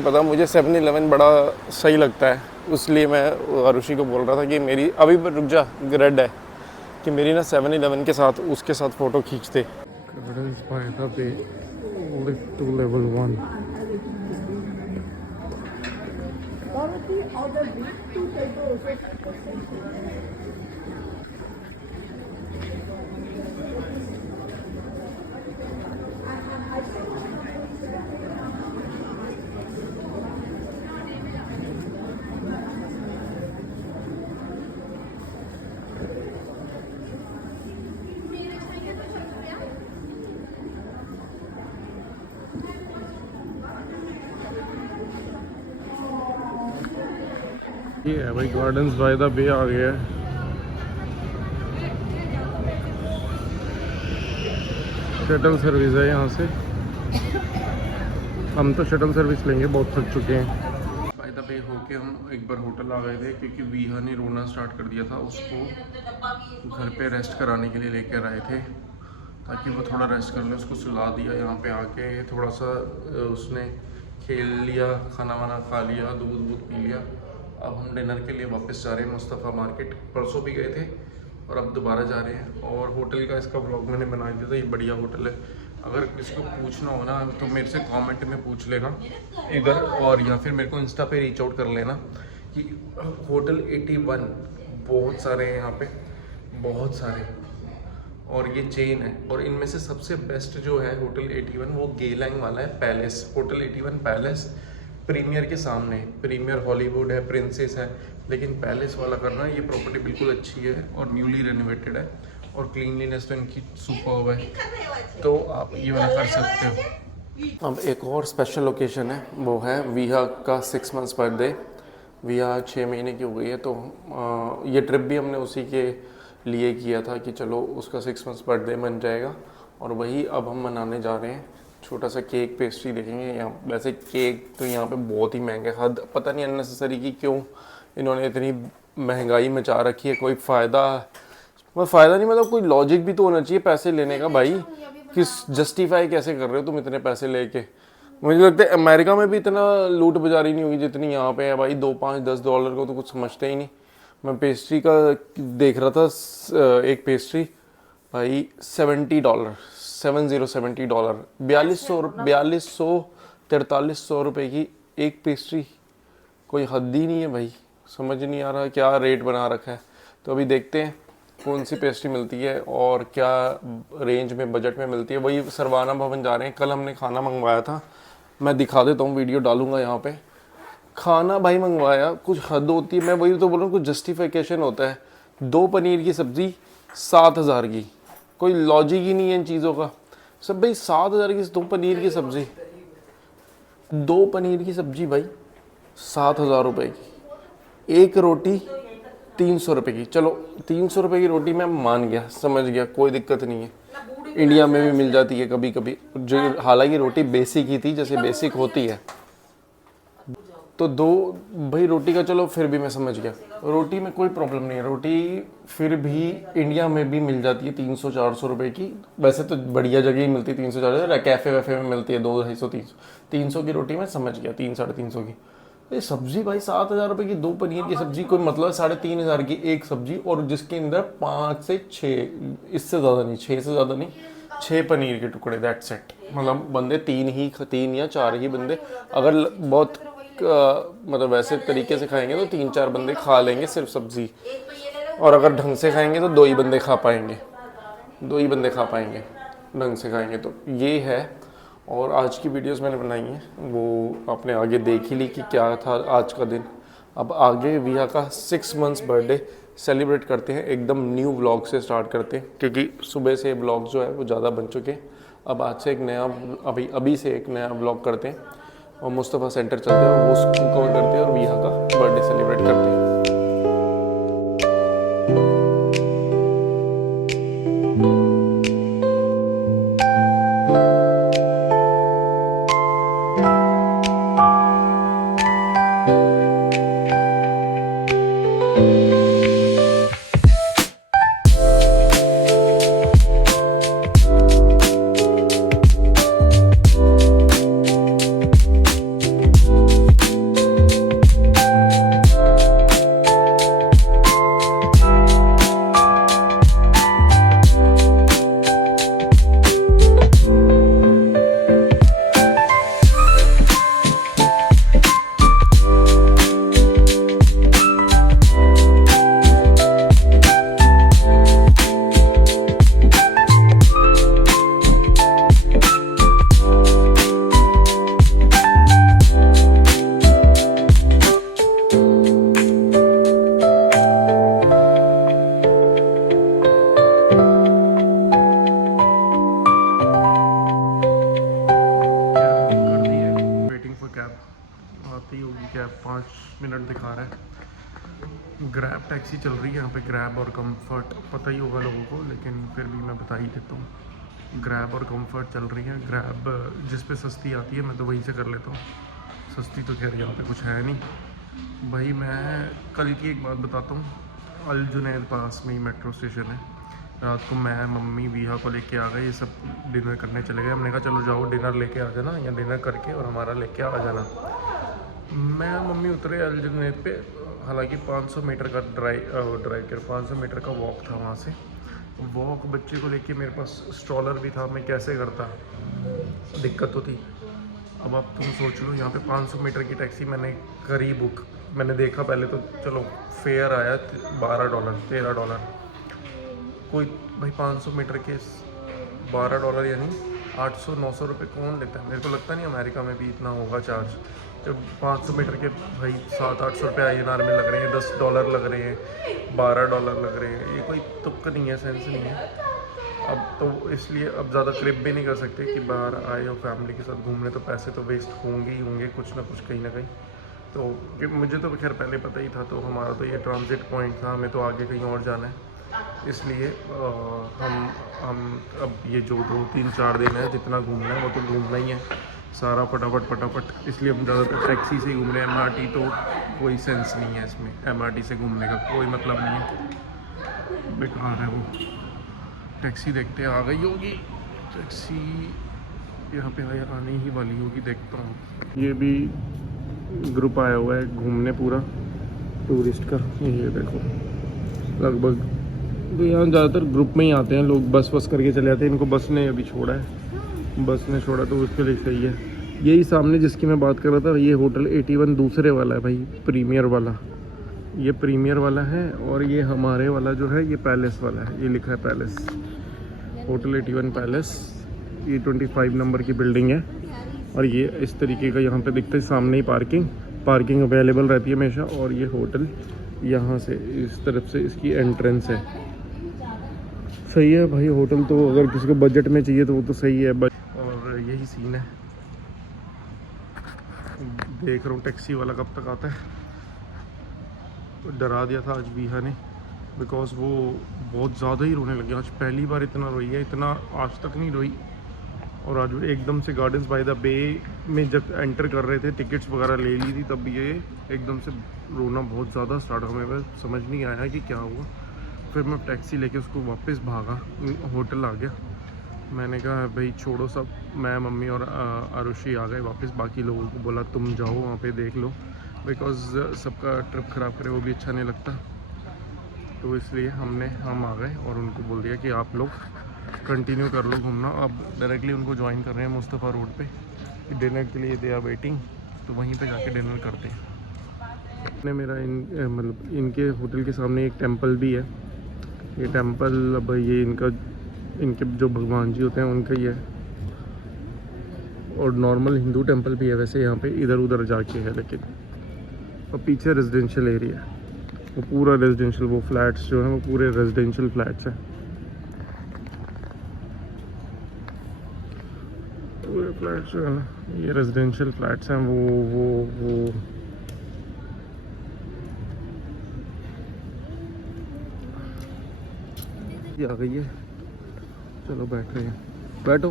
पता, मुझे 7-Eleven बड़ा सही लगता है, इसलिए मैं आरुषि को बोल रहा था कि मेरी अभी रुक जा, रेड है कि मेरी ना 7-Eleven के साथ उसके साथ फ़ोटो खींचते। Gardens by the Bay, lift to level 1। ये है भाई गार्डन्स बाय द बे आ गया है। शटल सर्विस है यहाँ से, हम तो शटल सर्विस लेंगे, बहुत थक चुके हैं। बाय द बे होके हम एक बार होटल आ गए थे क्योंकि वीहा ने रोना स्टार्ट कर दिया था, उसको घर पे रेस्ट कराने के लिए लेकर आए थे ताकि वो थोड़ा रेस्ट कर ले। उसको सुला दिया, यहाँ पे आके थोड़ा सा उसने खेल लिया, खाना वाना खा लिया, दूध वूध पी लिया। अब हम डिनर के लिए वापस जा रहे हैं मुस्तफ़ा मार्केट। परसों भी गए थे और अब दोबारा जा रहे हैं। और होटल का इसका व्लॉग मैंने बना दिया था, ये बढ़िया होटल है। अगर किसी को पूछना हो ना तो मेरे से कमेंट में पूछ लेना इधर, और या फिर मेरे को इंस्टा पे रीच आउट कर लेना कि होटल 81 बहुत सारे हैं यहाँ पे, बहुत सारे, और ये चेन है। और इनमें से सबसे बेस्ट जो है होटल 81 वो गेलैंग वाला है, पैलेस। होटल 81 पैलेस प्रीमियर के सामने, प्रीमियर हॉलीवुड है, प्रिंसेस है, लेकिन पैलेस वाला करना। ये प्रॉपर्टी बिल्कुल अच्छी है और न्यूली रेनोवेटेड है और क्लीनलीनेस तो इनकी सुपर्ब है, तो आप ये वाला कर सकते हो। अब एक और स्पेशल लोकेशन है, वो है वीहा का 6 मंथ्स बर्थडे। वीहा 6 महीने की हो गई है, तो ये ट्रिप भी हमने उसी के लिए किया था कि चलो उसका 6 मंथ्स बर्थडे बन जाएगा, और वही अब हम मनाने जा रहे हैं। छोटा सा केक पेस्ट्री देखेंगे यहाँ। वैसे केक तो यहाँ पे बहुत ही महंगा है, हद पता नहीं अननेसेसरी की क्यों इन्होंने इतनी महंगाई मचा रखी है। कोई फ़ायदा नहीं, मतलब कोई लॉजिक भी तो होना चाहिए पैसे लेने का भाई। किस जस्टिफाई कैसे कर रहे हो तुम इतने पैसे लेके? मुझे लगता है अमेरिका में भी इतना लूट बाजारी नहीं होगी जितनी यहाँ पे है भाई। 2, 5, 10 डॉलर को तो कुछ समझते ही नहीं। मैं पेस्ट्री का देख रहा था, एक पेस्ट्री भाई $70, 70 $4200 4300 रुपये की एक पेस्ट्री। कोई हद ही नहीं है भाई, समझ नहीं आ रहा क्या रेट बना रखा है। तो अभी देखते हैं कौन सी पेस्ट्री मिलती है और क्या रेंज में, बजट में मिलती है। वही सरवाना भवन जा रहे हैं। कल हमने खाना मंगवाया था, मैं दिखा देता हूँ, वीडियो डालूंगा यहाँ पे। खाना भाई मंगवाया, कुछ हद होती है। मैं वही तो बोल रहा हूँ, कुछ जस्टिफिकेशन होता है। 2 पनीर की सब्ज़ी 7000 की, कोई लॉजिक ही नहीं है इन चीज़ों का। सब भाई 7000 की 2 पनीर की सब्ज़ी, 2 पनीर की सब्ज़ी भाई 7000 रुपये की। एक रोटी 300 रुपये की। चलो 300 रुपये की रोटी मैं मान गया, समझ गया, कोई दिक्कत नहीं है, इंडिया में भी मिल जाती है कभी कभी, जो हालांकि रोटी बेसिक ही थी, जैसे बेसिक होती है। तो 2 भाई रोटी का, चलो फिर भी मैं समझ गया, रोटी में कोई प्रॉब्लम नहीं है। रोटी फिर भी इंडिया में भी मिल जाती है 300-400 रुपये की। वैसे तो बढ़िया जगह ही मिलती है 300-400, कैफ़े वैफे में मिलती है 200-250, 300 की रोटी मैं समझ गया, 300-350 की। ये सब्ज़ी भाई 7000 रुपये की 2 पनीर की सब्ज़ी, कोई मतलब 3500 की एक सब्ज़ी, और जिसके अंदर 5 से 6, इससे ज़्यादा नहीं, 6 से ज़्यादा नहीं, 6 पनीर के टुकड़े, दैट्स इट। मतलब बंदे 3 या 4 ही बंदे, अगर बहुत मतलब वैसे तरीके से खाएंगे तो 3-4 बंदे खा लेंगे सिर्फ सब्ज़ी, और अगर ढंग से खाएंगे तो 2 ही बंदे खा पाएंगे, 2 ही बंदे खा पाएंगे ढंग से खाएंगे। तो ये है। और आज की वीडियोस मैंने बनाई हैं, वो आपने आगे देख ही ली कि क्या था आज का दिन। अब आगे वीहा का 6 मंथ्स बर्थडे सेलिब्रेट करते हैं, एकदम न्यू व्लॉग से स्टार्ट करते हैं, क्योंकि सुबह से व्लॉग जो है वो ज़्यादा बन चुके हैं। अब आज से एक नया, अभी से एक नया व्लॉग करते हैं, और मुस्तफ़ा सेंटर चलते हैं, वो उसको कवर करते हैं और वीहा का बर्थडे सेलिब्रेट करते हैं। आती होगी कैब, 5 मिनट दिखा रहा है। ग्रैब टैक्सी चल रही है यहाँ पे, ग्रैब और कंफर्ट, पता ही होगा लोगों को, लेकिन फिर भी मैं बता ही देता हूँ। ग्रैब और कंफर्ट चल रही है। ग्रैब जिस पे सस्ती आती है मैं तो वहीं से कर लेता हूँ, सस्ती तो खैर यहाँ पे कुछ है नहीं। भाई मैं कल की एक बात बताता हूँ, अल जुनैद पास में ही मेट्रो स्टेशन है। रात को मैं, मम्मी, विहा को लेके आ गए, ये सब डिनर करने चले गए। हमने कहा चलो जाओ डिनर लेके आ जाना, या डिनर करके और हमारा लेके आ जाना। मैं और मम्मी उतरे अल जुनैद पे, हालांकि 500 मीटर का ड्राइव कर 500 मीटर का वॉक था वहाँ से। वॉक बच्चे को लेके, मेरे पास स्ट्रॉलर भी था, मैं कैसे करता, दिक्कत तो थी। अब आप तुम सोच लो, यहाँ पे 500 मीटर की टैक्सी मैंने करी बुक। मैंने देखा पहले तो, चलो फेयर आया $12 $13। कोई भाई 500 मीटर के $12 यानी 800-900 रुपये कौन लेता है? मेरे को लगता नहीं अमेरिका में भी इतना होगा चार्ज। जब 500 मीटर के भाई 700-800 रुपये INR में लग रहे हैं, $10 लग रहे हैं, $12 लग रहे हैं, ये कोई तुक्क नहीं है, सेंस नहीं है। अब तो इसलिए अब ज़्यादा ट्रिप भी नहीं कर सकते कि बाहर आए और फैमिली के साथ घूमने, तो पैसे तो वेस्ट होंगे ही होंगे कुछ ना कुछ, कहीं ना कहीं। तो मुझे तो खैर पहले पता ही था, तो हमारा तो ये ट्रांजिट पॉइंट था, हमें तो आगे कहीं और जाना है। इसलिए हम अब ये जो 2-3-4 दिन है, जितना घूमना है वो तो घूमना ही है सारा, फटाफट। इसलिए हम ज़्यादातर टैक्सी से ही घूम रहे हैं। MRT तो कोई सेंस नहीं है इसमें, MRT से घूमने का कोई मतलब नहीं है, बेकार है वो। टैक्सी देखते आ गई होगी टैक्सी, यहाँ पे आने ही वाली होगी, देखता हूँ। ये भी ग्रुप आया हुआ है घूमने पूरा, टूरिस्ट का। ये देखो लगभग तो यहाँ ज़्यादातर ग्रुप में ही आते हैं लोग, बस करके चले जाते हैं। इनको बस ने अभी छोड़ा है, बस ने छोड़ा तो उसके लिए सही है। यही सामने जिसकी मैं बात कर रहा था, ये होटल 81 दूसरे वाला है भाई, प्रीमियर वाला। ये प्रीमियर वाला है, और ये हमारे वाला जो है ये पैलेस वाला है, ये लिखा है पैलेस, होटल 81 पैलेस। ये 25 नंबर की बिल्डिंग है, और ये इस तरीके का यहाँ पे दिखता है। सामने ही पार्किंग अवेलेबल रहती है हमेशा। और ये होटल यहाँ से इस तरफ से इसकी एंट्रेंस है। सही है भाई होटल तो, अगर किसी को बजट में चाहिए तो वो तो सही है। और यही सीन है, देख रहा हूँ टैक्सी वाला कब तक आता है। तो डरा दिया था आज विहा ने, बिकॉज वो बहुत ज़्यादा ही रोने लगी। आज पहली बार इतना रोई है, इतना आज तक नहीं रोई। और आज वो एकदम से गार्डन्स बाय द बे में जब एंटर कर रहे थे, टिकट्स वगैरह ले ली थी, तब ये एकदम से रोना बहुत ज़्यादा स्टार्ट हुआ। मेरे समझ नहीं आया कि क्या हुआ। फिर मैं टैक्सी लेके उसको वापस भागा, होटल आ गया। मैंने कहा भाई छोड़ो सब, मैं, मम्मी और आरुषि आ गए वापस। बाकी लोगों को बोला तुम जाओ वहाँ पे देख लो, बिकॉज़ सबका ट्रिप ख़राब करे वो भी अच्छा नहीं लगता। तो इसलिए हम आ गए और उनको बोल दिया कि आप लोग कंटिन्यू कर लो घूमना। अब डायरेक्टली उनको ज्वाइन कर रहे हैं मुस्तफ़ा रोड पे डिनर के लिए, दे आर वेटिंग, तो वहीं पे जाके डिनर करते हैं। ने मेरा मतलब इनके होटल के सामने एक टेंपल भी है। ये टेंपल, अब ये इनके जो भगवान जी होते हैं उनका ही है, और नॉर्मल हिंदू टेंपल भी है वैसे यहाँ पे, इधर उधर जाके है। लेकिन और पीछे रेजिडेंशियल एरिया है, वो पूरा रेजिडेंशियल, वो फ्लैट्स जो हैं वो पूरे रेजिडेंशियल फ्लैट्स हैं, पूरे फ्लैट्स जो है ना ये रेजिडेंशियल फ्लैट्स हैं। वो ये आ गई है, चलो बैठ रहे हैं, बैठो।